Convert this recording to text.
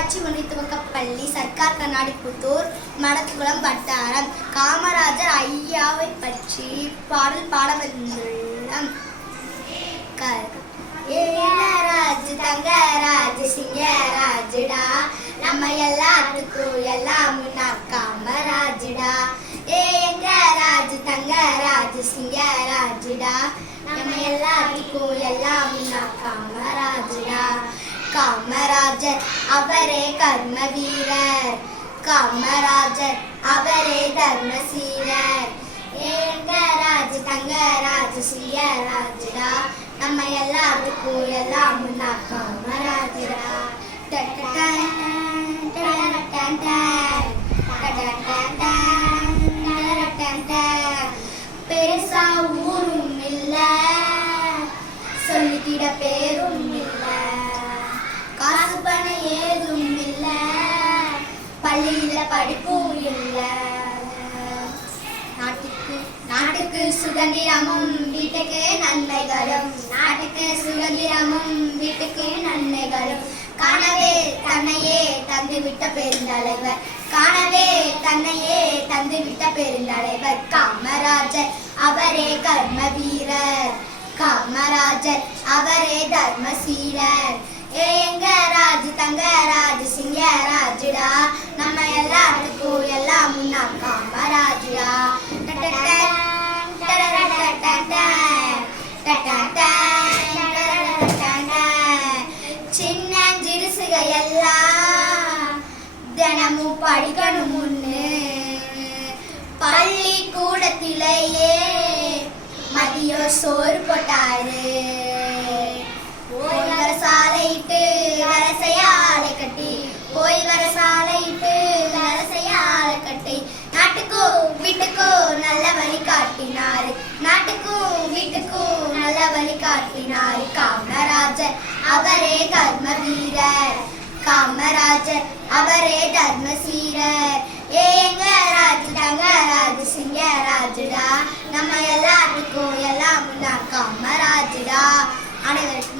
ஊராட்சி ஒன்றிய துவக்கப்பள்ளி சர்க்கார் கண்ணாடி புத்தூர் மடக்குளம் வட்டாரம். காமராஜர் ஐயாவை பற்றி பாடல் பாட வந்துள்ளோம். ராஜ் தங்கராஜ் சிங்கராஜுடா, நம்ம எல்லாத்துக்கும் எல்லாம் காமராஜுடா. எங்க ராஜ் தங்கராஜ் சிங்கராஜுடா, நம்ம எல்லாத்துக்கும் எல்லாம் காமராஜுடா. காமராஜர் அவரே கர்ம வீரர், காமராஜர் அவரே தர்மசீலர். எங்க ராஜ் தங்கராஜ் சிங்கராஜுடா, நம்ம எல்லாத்துக்கும் எல்லாம் காமராஜுடா. பெருசா ஊரும் இல்ல, சொல்லிக்கிட பேரும் இல்ல, காசு பணம் ஏதும் இல்ல, பள்ளியில படிப்பும் இல்ல. நாட்டுக்கு சுதந்திரமும் வீட்டுக்கு நன்மைகளும், நாட்டுக்கு சுதந்திரமும் வீட்டுக்கு நன்மைகளும். காணவே தன்னையே தந்துவிட்ட பெருந்தலைவர், காணவே தன்னையே தந்துவிட்ட பெருந்தலைவர். காமராஜர் அவரே கர்ம வீரர், காமராஜர் அவரே தர்மசீலர். எங்க ராஜ் தங்கராஜ் சிங்கராஜுடா, நம்ம எல்லாத்துக்கும் எல்லாம் காமராஜுடா. சின்ன சிறுசுக எல்லாம் தினமும் படிக்கணும் முன்னு, பள்ளி கூடத்திலேயே மதியம் சோறு போட்டாரு. போய் வர சாலையிட்டு வரசையாலை கட்டி, போய் வர சாலையிட்டு வரசையாலை கட்டி, நாட்டுக்கும் வீட்டுக்கும் நல்ல வழி காட்டினாரு, நாட்டுக்கும் வீட்டுக்கும் நல்ல வழி காட்டினாரு. காமராஜர் அவரே கர்ம வீரர், காமராஜர் அவரே தர்மசீலர். எங்க ராஜ் தங்கராஜ் சிங்கராஜுடா, நம்ம எல்லாத்துக்கும் எல்லாம் காமராஜுடா. அனைவருக்கும்